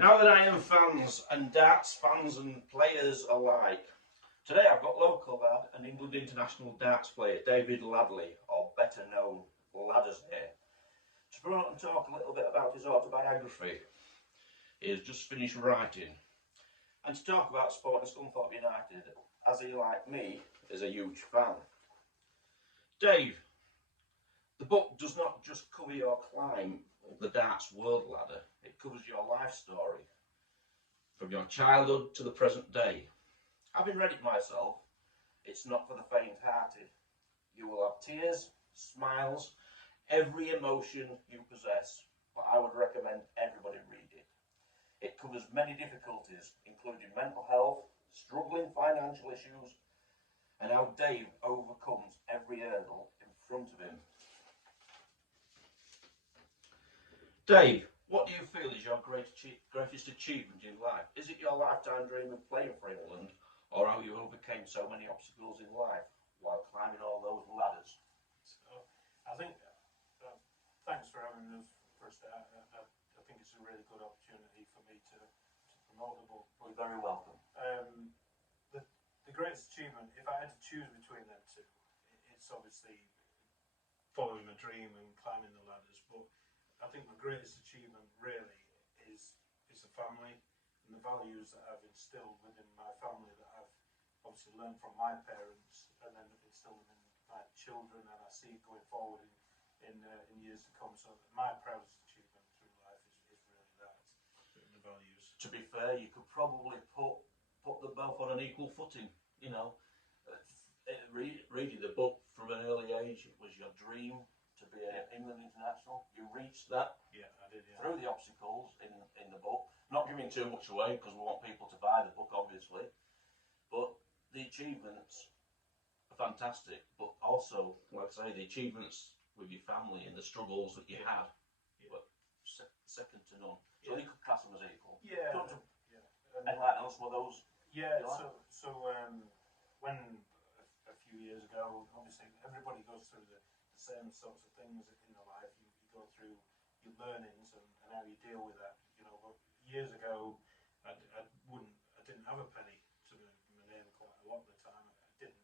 Now that I am fans and darts fans and players alike, today I've got local lad and England international darts player David Ladley, or better known Ladders here, to come out and talk a little bit about his autobiography he has just finished writing, and to talk about Sporting Scunthorpe United, as he, like me, is a huge fan. Dave, the book does not just cover your climb the darts world ladder, it covers your life story, from your childhood to the present day. Having read it myself, it's not for the faint-hearted. You will have tears, smiles, every emotion you possess, but I would recommend everybody read it. It covers many difficulties, including mental health, struggling financial issues, and how Dave overcomes every hurdle in front of him. Dave, what do you feel is your greatest achievement in life? Is it your lifetime dream of playing for England, or how you overcame so many obstacles in life while climbing all those ladders? So, I think, thanks for having us for a start. I think it's a really good opportunity for me to promote the book. You're very welcome. The greatest achievement, if I had to choose between them two, it's obviously following a dream and climbing the ladders, but I think my greatest achievement really is the family and the values that I've instilled within my family, that I've obviously learned from my parents and then instilled them in my children, and I see it going forward in years to come. So my proudest achievement through life is really that, the values. To be fair, you could probably put them both on an equal footing, you know. Reading the book from an early age, it was your dream to be an England international. You reached that. Yeah, I did. Yeah. Through the obstacles in the book. Not giving too much away because we want people to buy the book, obviously. But the achievements are fantastic. But also, like I say, the achievements with your family and the struggles that you had were second to none. So you could class them as equal. Yeah. Enlighten us with those. Yeah. So when a few years ago, obviously everybody goes through the same sorts of things in their life. You go through your learnings and how you deal with that. You know, but years ago, I didn't have a penny to my name quite a lot of the time. I didn't.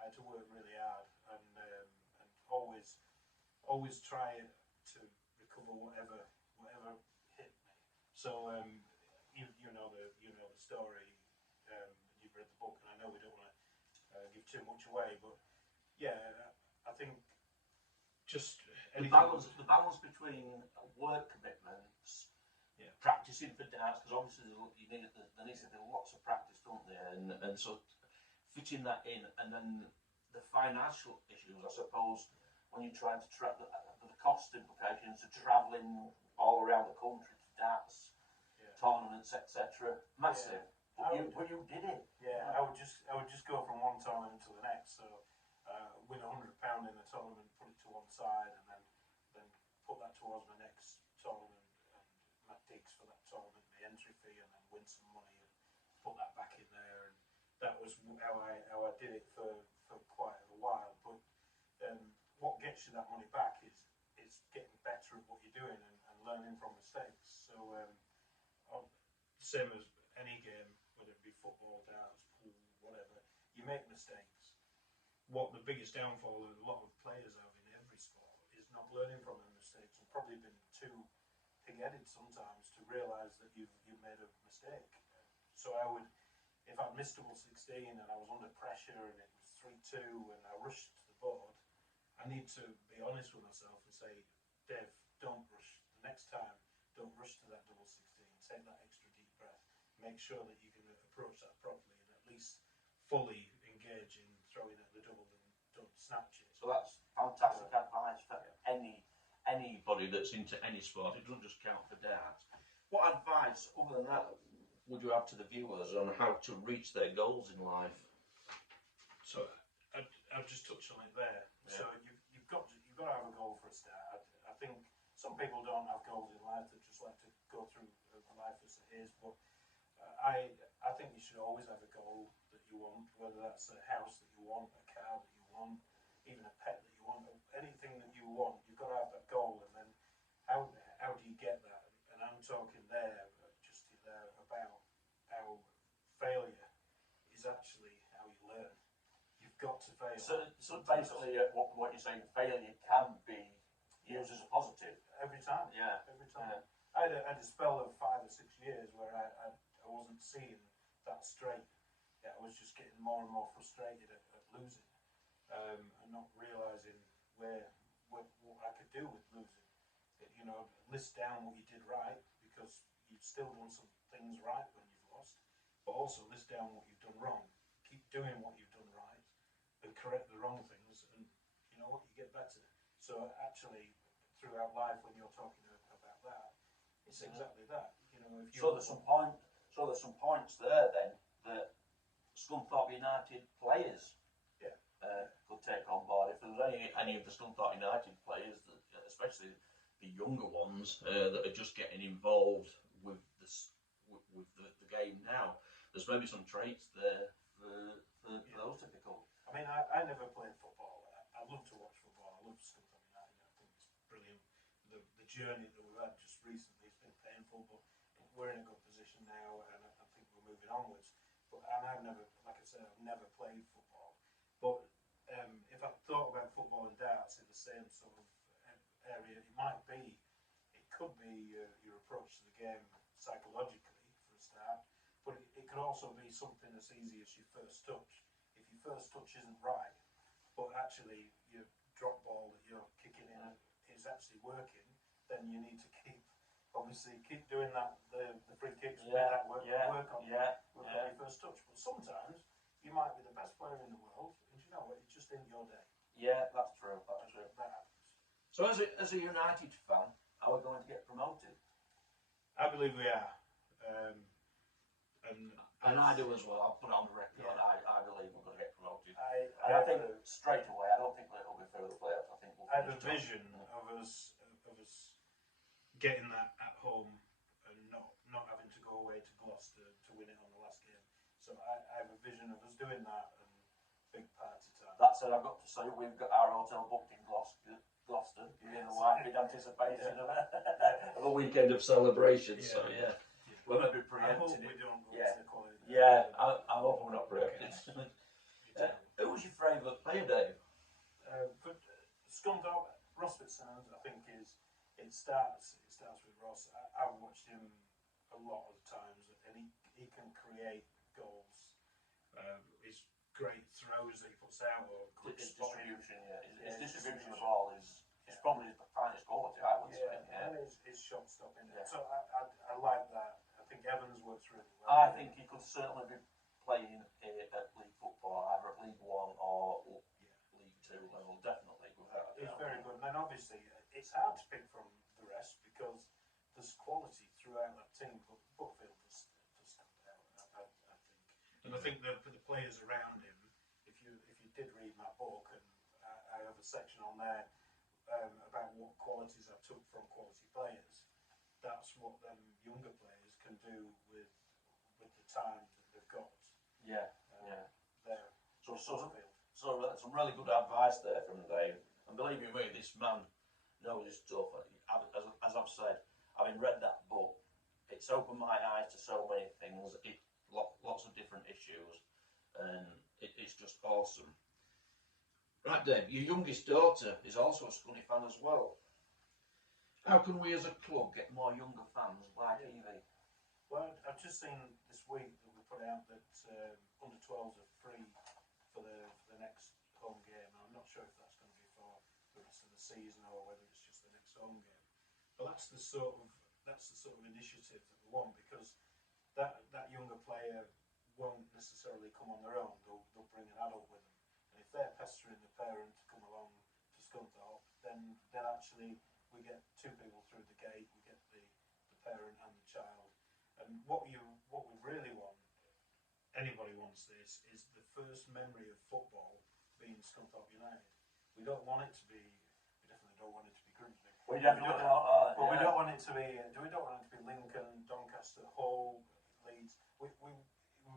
I had to work really hard and always try to recover whatever hit me. So you know the story. You've read the book, and I know we don't want to give too much away, but yeah, I think. Just the balance between work commitments, practicing for darts, because obviously there needs to be lots of practice, don't there? And so fitting that in, and then the financial issues, I suppose, when you're trying to track the cost implications of travelling all around the country to darts tournaments, etc. Massive. Yeah. But you did it. Yeah, I would just go from one tournament to the next. So win £100 in the tournament, put it to one side, and then put that towards my next tournament and my digs for that tournament, my entry fee, and then win some money and put that back in there. And that was how I did it for quite a while. But what gets you that money back is getting better at what you're doing and learning from mistakes. So same as any game, whether it be football, darts, pool, whatever, you make mistakes. What the biggest downfall that a lot of players have in every sport is not learning from their mistakes, and probably been too pig-headed sometimes to realise that you've made a mistake. So I would, if I'd missed double 16 and I was under pressure and it was 3-2 and I rushed to the board, I need to be honest with myself and say, Dave, don't rush. The next time, don't rush to that double 16. Take that extra deep breath. Make sure that you can approach that properly and at least fully engage in throwing at the double and don't snatch it. So that's fantastic advice for anybody that's into any sport. It doesn't just count for darts. What advice, other than that, would you have to the viewers on how to reach their goals in life? So I've just touched on it there. Yeah. So you've got to have a goal for a start. I think some people don't have goals in life; they just like to go through life as it is. But I think you should always have a goal that you want, whether that's a house that you want, a car that you want, even a pet that you want, anything that you want. You've got to have that goal, and then how do you get that? And I'm talking there just you've got to fail. So basically, what you're saying, failure can be used as a positive. Every time. Yeah. Every time. Yeah. I had a spell of 5 or 6 years where I wasn't seeing that straight. Yeah, I was just getting more and more frustrated at losing, and not realising what I could do with losing. List down what you did right, because you've still done some things right when you've lost, but also list down what you've done wrong. Keep doing what you've done right and correct the wrong things, and you know what, you get better. So actually, throughout life, when you're talking about that, it's exactly that. If you So there's some points there then that Scunthorpe United players could take on board. If there's any of the Scunthorpe United players, especially the younger ones that are just getting involved with the game now, there's maybe some traits there for those difficult. I mean, I never played football. I love to watch football. I love Scunthorpe United. I think it's brilliant. The journey that we've had just recently has been painful, but we're in a good position now, and I think we're moving onwards. And I've never, like I said, I've never played football. But if I thought about football and darts in the same sort of area, it could be your approach to the game psychologically for a start, but it could also be something as easy as your first touch. If your first touch isn't right, but actually your drop ball that you're kicking in is actually working, then you need to keep doing that, the free kicks, make that work on your first touch. But sometimes you might be the best player in the world, and you know what, it's just in your day. Yeah, that's true. That's true. That happens. So as a United fan, are we going to get promoted? I believe we are. And I do as well. I'll put it on the record. Yeah. I believe we're going to get promoted. I think straight away, I don't think it'll be through the playoffs. I think we'll I have a finish vision of us getting that at home and not having to go away to Gloucester to win it on the last game. So I have a vision of us doing that, and big party time. That said, I've got to say we've got our hotel booked in Gloucester. You know, in anticipation of a weekend of celebration. Yeah. So yeah, we're maybe I hope preempting we it. don't go Yeah. to the quality. Yeah, I hope we're not preempting. Okay. Who was your favourite player, Dave? But Scunthorpe, Ross Fitzsimmons, I think it starts with Ross. I've watched him a lot of times, and he can create goals. His great throws that he puts out, or quick His spotting. distribution, his distribution of the ball is probably the finest quality, I would say. And his shot stopping. Yeah. So I like that. I think Evans works really well. I think he could certainly be playing at league football, either at League One or League Two level, definitely. He's very good. And then obviously it's hard to pick from the rest because there's quality throughout that team, but Buckfield does stand out, I think. And I think that for the players around him, if you did read my book, and I have a section on there about what qualities I took from quality players, that's what them younger players can do with the time that they've got. Yeah. There. So that's some really good advice there from Dave. And believe you me, this man knows his stuff. As I've said, having read that book, it's opened my eyes to so many things. Lots of different issues, and it's just awesome. Right, Dave, your youngest daughter is also a Scunny fan as well. How can we as a club get more younger fans like Evie? Well, I've just seen this week that we put out that under 12s are free for the next home game. I'm not sure if that's going to be for the rest of the season or whether it's just the next home game. But that's the sort of initiative that we want, because that younger player won't necessarily come on their own. They'll bring an adult with them, and if they're pestering the parent to come along to Scunthorpe, then actually we get two people through the gate. We get the parent and the child. And what we really want, anybody wants this, is the first memory of football being Scunthorpe United. We don't want it to be. We definitely don't want it to be Grimsby. We definitely don't. But we don't want it to be. We don't want it to be Lincoln, Doncaster, Hull, Leeds. We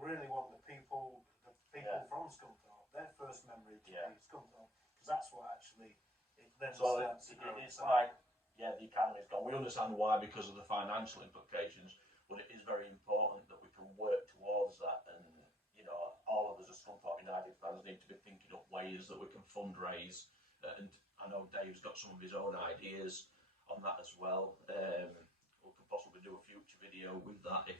really want the people from Scunthorpe, their first memory to be Scunthorpe, because that's what actually it then starts to grow. It's like, the academy's gone. We understand why, because of the financial implications, but it is very important that we can work towards that. And all of us as Scunthorpe United fans need to be thinking up ways that we can fundraise. And I know Dave's got some of his own ideas on that as well. We could possibly do a future video with that if,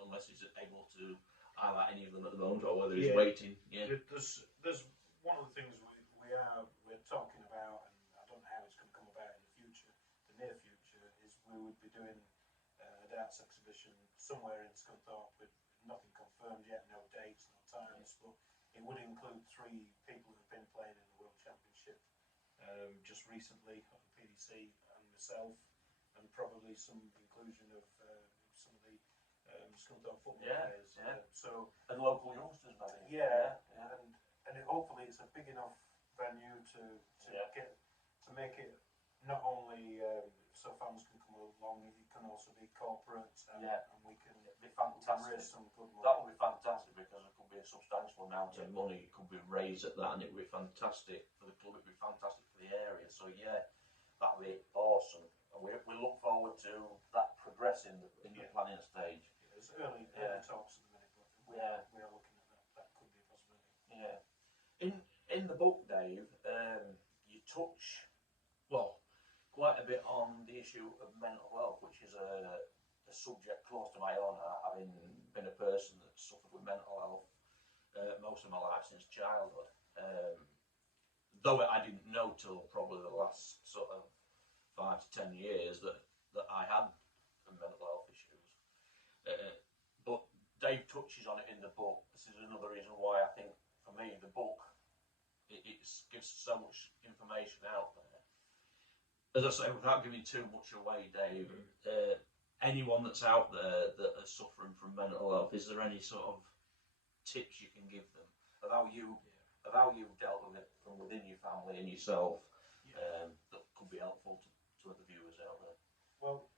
unless he's able to highlight any of them at the moment, or whether he's waiting. Yeah. There's one of the things we're talking about, and I don't know how it's going to come about in the future, the near future, is we would be doing a darts exhibition somewhere in Scunthorpe with nothing confirmed yet, no dates, no times, but it would include 3 people who've been playing in the World Championship just recently on the PDC, and myself, and probably some inclusion of some of the Scunthorpe football players. And local youngsters, maybe. And hopefully it's a big enough venue to make it not only so fans can come along, it can also be corporate, and we can be fantastic. raise some good money. That would be fantastic, because it could be a substantial amount of money it could be raised at that, and it would be fantastic for the club, it would be fantastic for the area. So that would be awesome, and we look forward to that progressing in the planning stage. It's early talks at the minute, but we are looking at that. That could be a possibility. In the book, Dave, you touch quite a bit on the issue of mental health, which is a subject close to my own heart, having been a person that's suffered with mental health most of my life since childhood. Though I didn't know till probably the last sort of 5 to 10 years that I had mental health issues. But Dave touches on it in the book. This is another reason why I think, for me, the book it gives so much information out there. As I say, without giving too much away, Dave, anyone that's out there that is suffering from mental health, is there any sort of tips you can give them of how you've dealt with it from within your family and yourself, that could be helpful to other viewers out there? Well,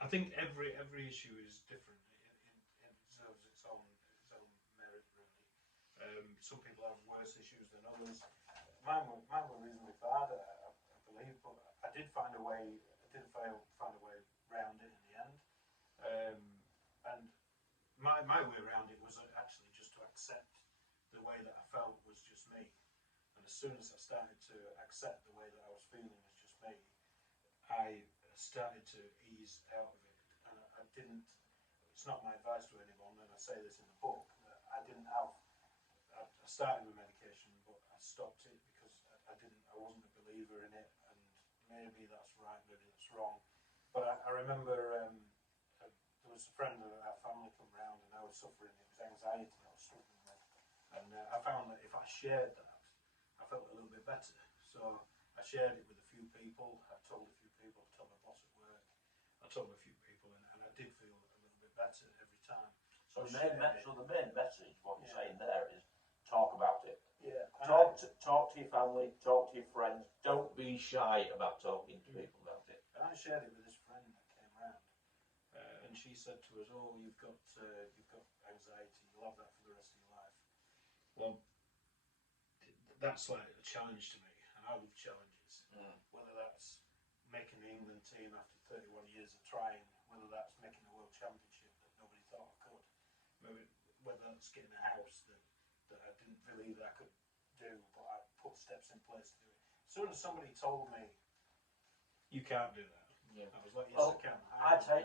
I think every issue is different. It deserves its own merit, really. Some people have worse issues than others. Mine were reasonably bad, I believe, but I did find a way. I did find a way around it in the end. And my way around it was actually just to accept the way that I felt was just me. And as soon as I started to accept the way that I was feeling was just me, I started to ease out of it. And I didn't. It's not my advice to anyone, and I say this in the book. I started with medication, but I stopped it because I wasn't a believer in it, and maybe that's right, maybe that's wrong. But I remember there was a friend of our family come round, and I was suffering. It was anxiety I was suffering with, and I found that if I shared that, I felt a little bit better. So I shared it with a few people. I told a few people. I told my boss at work. I told a few people, and I did feel a little bit better every time. So the main message, what you're saying there, is talk about it. Yeah. Talk to your family, talk to your friends. Don't be shy about talking to people about it. And I shared it with this friend that came round, and she said to us, "Oh, you've got anxiety. You'll have that for the rest of your life." Well, that's like a challenge to me, and I love challenges. Whether that's making the England team after 31 years of trying, whether that's making a World Championship that nobody thought I could, maybe whether that's getting a house that I didn't believe that I could do, but I put steps in place to do it. As soon as somebody told me, "You can't do that," I was like, "Yes, I can."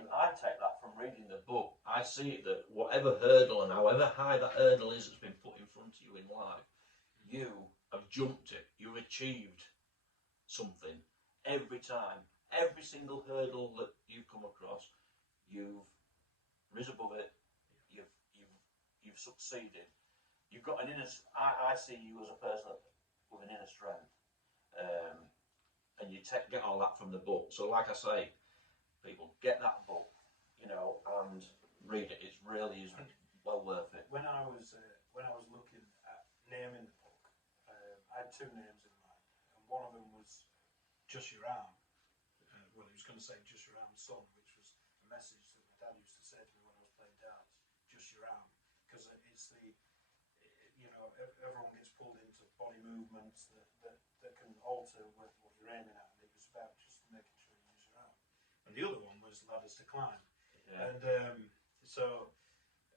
I take that from reading the book. I see it that whatever hurdle and however high that hurdle is that's been put in front of you in life, you have jumped it. You've achieved something every time. Every single hurdle that you've come across, you've risen above it. You've succeeded. You've got an inner. I see you as a person with an inner strength, and you get all that from the book. So, like I say, people get that book, and read it. It really is well worth it. When I was looking at naming the book, I had 2 names in mind, and one of them was "Just Your Arm." Well, he was going to say "Just Your Arm, Son," which was a message that my dad used to say to me when I was playing darts. Just your arm, because it's everyone gets pulled into body movements that can alter what you're aiming at, and it was about just making sure you use your arm. And the other one was "Ladders to Climb." And so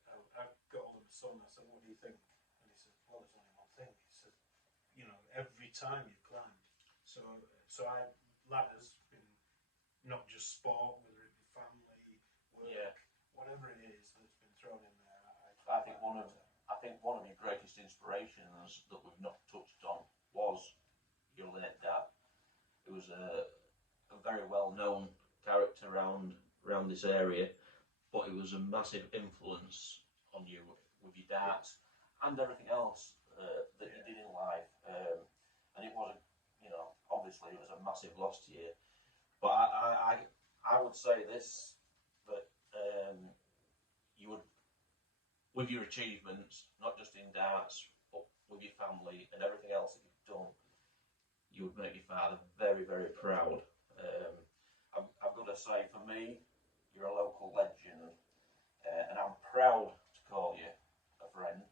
I got hold of son, I said, what do you think? And he said, well, there's only one thing. He said, you know, every time you climbed. Ladders been not just sport, whether it be family, work, whatever it is that's been thrown in there. I think one of your greatest inspirations that we've not touched on was your late dad, who was a very well known character around this area, but he was a massive influence on you with your darts and everything else that you did in life. And it was, obviously it was a massive loss to you. But I would say this, that you would, with your achievements, not just in darts, but with your family and everything else that you've done, you would make your father very, very proud. I've got to say, for me, you're a local legend, and I'm proud to call you a friend.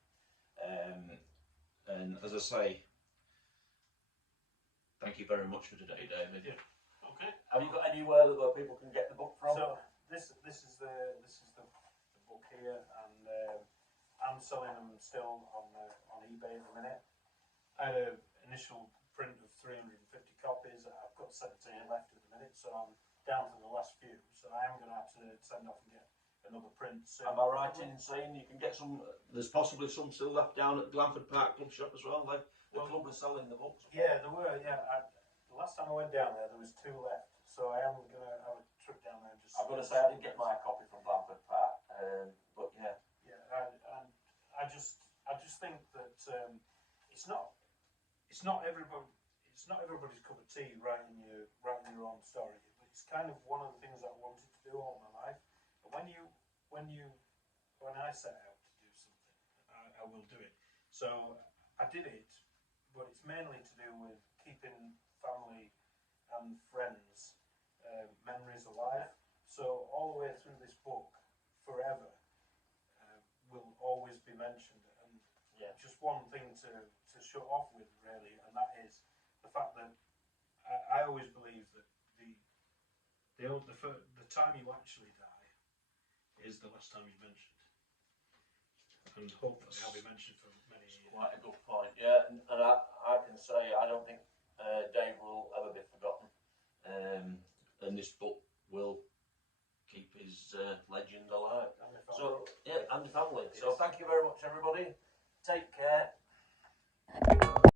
And as I say, thank you very much for today, David. Yeah. Okay. Have you got anywhere where people can get the book from? So this is the book here, and I'm selling them still on eBay at the minute. I had an initial print of 350 copies. I've got 17 left at the minute, so I'm down to the last few. So I am going to have to send off and get another print soon. Am I right in saying you can get some? There's possibly some still left down at Glanford Park Club Shop as well. Like the club was selling the books. Yeah, there were. Yeah, the last time I went down there was 2 left. So I am going to have a trip down there and just. I've got to say I didn't get my copy from Glanford Park, but yeah. Yeah, and I just think that it's not everybody's cup of tea writing your own story. It's kind of one of the things that I wanted to do all my life. But when I set out to do something, I will do it. So I did it, but it's mainly to do with keeping family and friends memories alive. So all the way through this book, forever, will always be mentioned. And just one thing to shut off with, really, and that is the fact that I always believe that the time you actually die is the last time you're mentioned, and hopefully I'll be mentioned for many years. Quite a good point. Yeah, and I can say I don't think Dave will ever be forgotten, and this book will keep his legend alive. So yeah, and the family. So thank you very much, everybody. Take care.